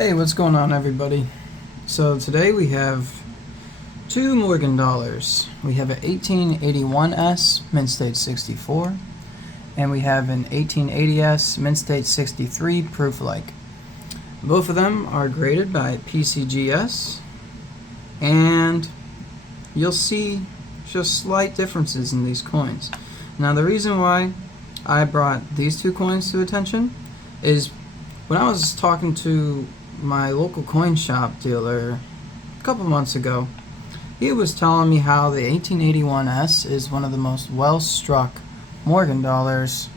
Hey, what's going on, everybody? So today we have two Morgan dollars. We have an 1881S mint state 64, and we have an 1880S mint state 63 proof-like. Both of them are graded by PCGS, and you'll see just slight differences in these coins. Now, the reason why I brought these two coins to attention is when I was talking to my local coin shop dealer a couple months ago, he was telling me how the 1881S is one of the most well-struck Morgan dollars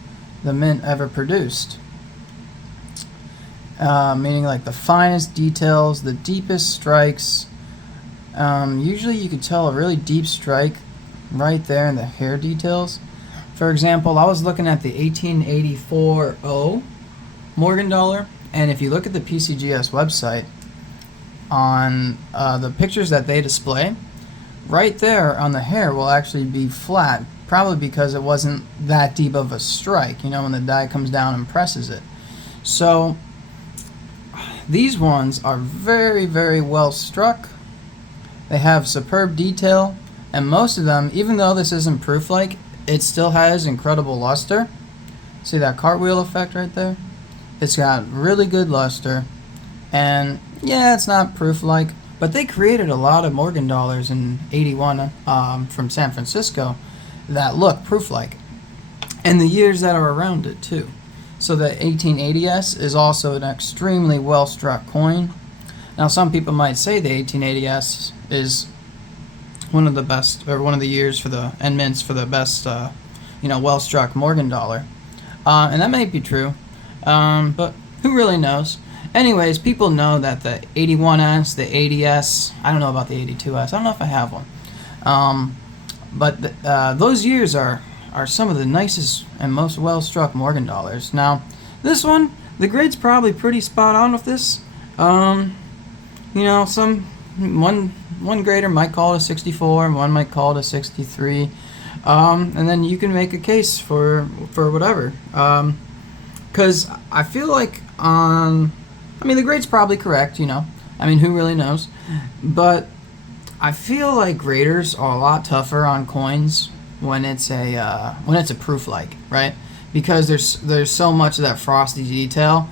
the mint ever produced. Meaning like the finest details, the deepest strikes. Usually you could tell a really deep strike right there in the hair details. For example, I was looking at the 1884O Morgan dollar, and if you look at the PCGS website, on the pictures that they display, right there on the hair will actually be flat, probably because it wasn't that deep of a strike, you know, when the die comes down and presses it. So these ones are very, very well struck. They have superb detail, and most of them, even though this isn't proof-like, it still has incredible luster. See that cartwheel effect right there? It's got really good luster, and yeah, it's not proof-like, but they created a lot of Morgan dollars in '81 from San Francisco that look proof-like, and the years that are around it too. So the 1880S is also an extremely well-struck coin. Now, some people might say the 1880S is one of the best, or one of the years for the end mints for the best, well-struck Morgan dollar, and that may be true. But who really knows? Anyways, people know that the 81S, the 80S, I don't know about the 82S, I don't know if I have one. But those years are some of the nicest and most well-struck Morgan dollars. Now, this one, the grade's probably pretty spot on with this. One grader might call it a 64, and one might call it a 63. And then you can make a case for whatever. Because I feel like the grade's probably correct, who really knows? But I feel like graders are a lot tougher on coins when it's a proof-like, right? Because there's so much of that frosty detail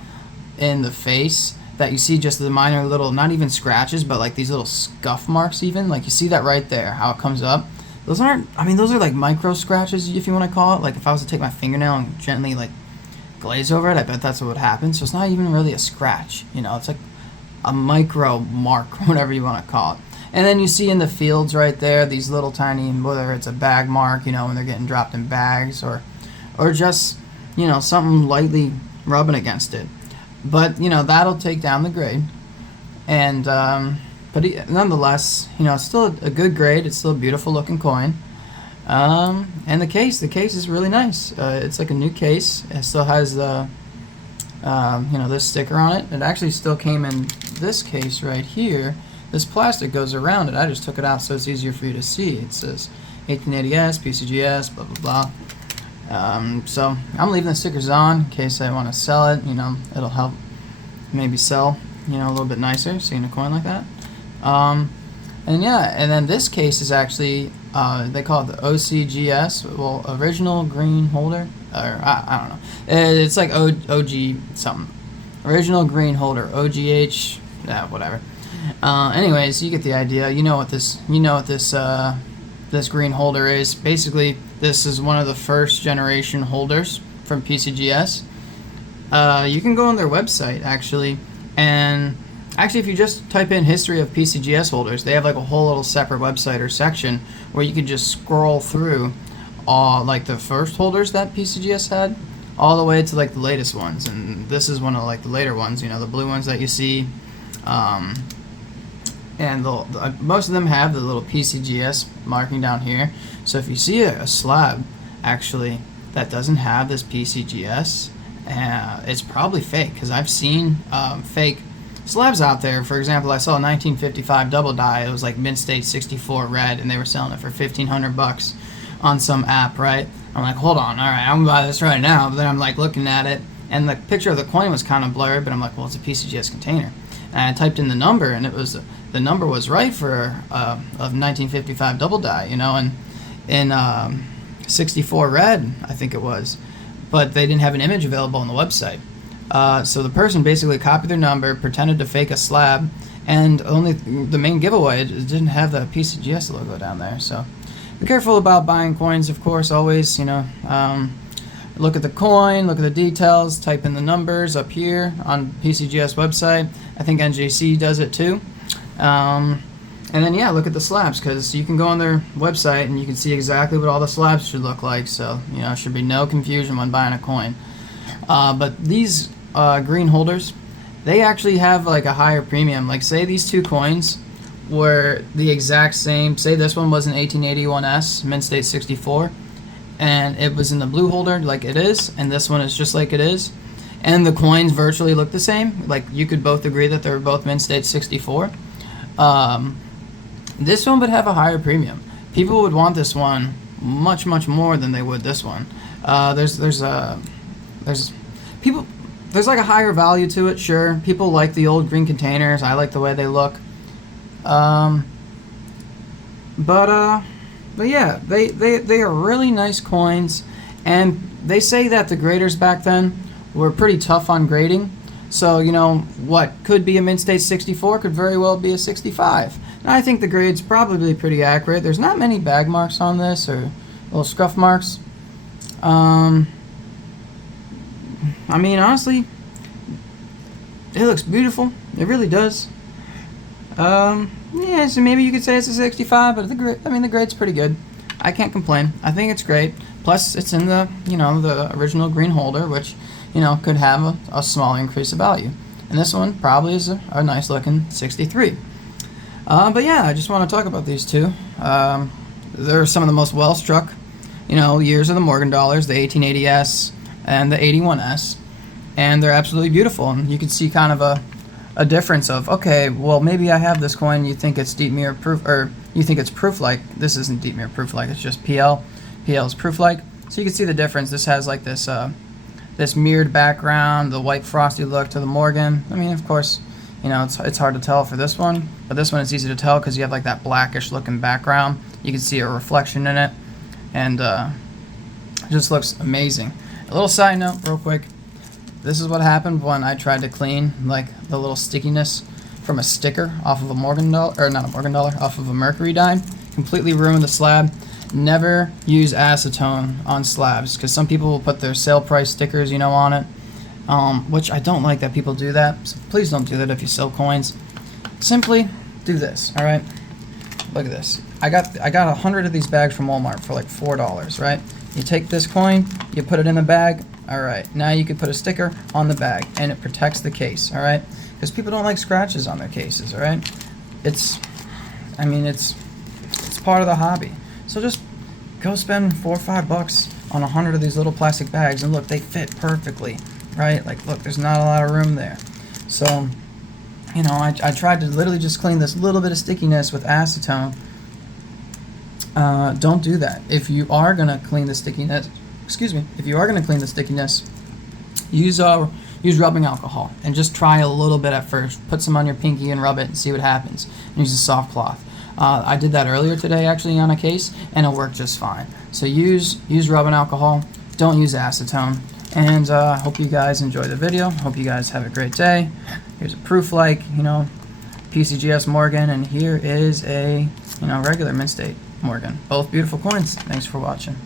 in the face that you see just the minor little, not even scratches, but like these little scuff marks even. Like you see that right there, how it comes up. Those are like micro scratches, if you want to call it. Like if I was to take my fingernail and gently like glaze over it, I bet that's what would happen. So it's not even really a scratch, it's like a micro mark, whatever you want to call it. And then you see in the fields right there these little tiny, whether it's a bag mark, when they're getting dropped in bags, or just something lightly rubbing against it. But that'll take down the grade. And nonetheless, it's still a good grade. It's still a beautiful looking coin. And the case is really nice. It's like a new case. It still has the this sticker on it. It actually still came in this case right here. This plastic goes around it. I just took it out so it's easier for you to see. It says 1880S, PCGS, blah blah blah. So I'm leaving the stickers on in case I want to sell it. It'll help maybe sell a little bit nicer seeing a coin like that. And then this case is actually they call it the OCGS, well, original green holder, or I don't know. It's like OG something, original green holder, OGH, yeah, whatever. Anyways, you get the idea. You know what this this green holder is. Basically, this is one of the first generation holders from PCGS. You can go on their website actually, and actually, if you just type in history of PCGS holders, they have like a whole little separate website or section where you can just scroll through all like the first holders that PCGS had, all the way to like the latest ones. And this is one of like the later ones, the blue ones that you see. And most of them have the little PCGS marking down here. So if you see a slab actually that doesn't have this PCGS, it's probably fake, because I've seen fake slabs out there. For example, I saw a 1955 double die. It was like mint state 64 red, and they were selling it for $1,500 on some app, right? I'm like, hold on, all right, I'm gonna buy this right now. But then I'm like looking at it, and the picture of the coin was kind of blurred, but I'm like, well, it's a PCGS container. and I typed in the number, and the number was right for of 1955 double die, you know, and in 64 red, I think it was, but they didn't have an image available on the website. So the person basically copied their number, pretended to fake a slab, and only the main giveaway, it didn't have the PCGS logo down there. So be careful about buying coins, of course, always, you know. Look at the coin, look at the details, type in the numbers up here on PCGS website. I think NJC does it too. And then, yeah, look at the slabs, because you can go on their website and you can see exactly what all the slabs should look like. So, you know, there should be no confusion when buying a coin. But these green holders, they actually have like a higher premium. Like, say these two coins were the exact same. Say this one was an 1881S, mint state 64, and it was in the blue holder like it is, and this one is just like it is, and the coins virtually look the same. Like, you could both agree that they're both mint state 64. This one would have a higher premium. People would want this one much more than they would this one. There's like a higher value to it. Sure, people like the old green containers. I like the way they look. But yeah, they are really nice coins, and they say that the graders back then were pretty tough on grading. So, you know, what could be a mint state 64 could very well be a 65. And I think the grade's probably pretty accurate. There's not many bag marks on this, or little scuff marks. I mean, honestly, it looks beautiful. It really does. Yeah, so maybe you could say it's a 65, but the grade's pretty good. I can't complain. I think it's great. Plus, it's in the, you know, the original green holder, which, you know, could have a small increase of value. And this one probably is a nice looking 63. But yeah, I just want to talk about these two. They're some of the most well struck, you know, years of the Morgan dollars, the 1880S and the 81S. And they're absolutely beautiful. And you can see kind of a difference of, okay, well, maybe I have this coin, you think it's deep mirror proof, or you think it's proof-like. This isn't deep mirror proof-like, it's just PL. PL is proof-like. So you can see the difference. This has like this this mirrored background, the white frosty look to the Morgan. I mean, of course, you know, it's hard to tell for this one, but this one it's easy to tell because you have like that blackish looking background. You can see a reflection in it, and it just looks amazing. A little side note real quick. This is what happened when I tried to clean like the little stickiness from a sticker off of a Morgan dollar, or not a Morgan dollar, off of a Mercury dime. Completely ruined the slab. Never use acetone on slabs, because some people will put their sale price stickers, you know, on it, which I don't like that people do that. So please don't do that if you sell coins. Simply do this. All right, look at this. I got 100 of these bags from Walmart for like $4, right? You take this coin, you put it in a bag. All right, now you can put a sticker on the bag, and it protects the case. All right, because people don't like scratches on their cases. All right, it's part of the hobby. So just go spend $4 or $5 on 100 of these little plastic bags, and look, they fit perfectly, right? Like, look, there's not a lot of room there. So, you know, I tried to literally just clean this little bit of stickiness with acetone. Don't do that. If you are gonna clean the stickiness, if you are gonna clean the stickiness, use rubbing alcohol, and just try a little bit at first. Put some on your pinky and rub it and see what happens. And use a soft cloth. I did that earlier today actually on a case, and it worked just fine. So use rubbing alcohol. Don't use acetone. And I hope you guys enjoy the video. Hope you guys have a great day. Here's a proof-like, you know, PCGS Morgan, and here is a, you know, regular mint state Morgan. Both beautiful coins. Thanks for watching.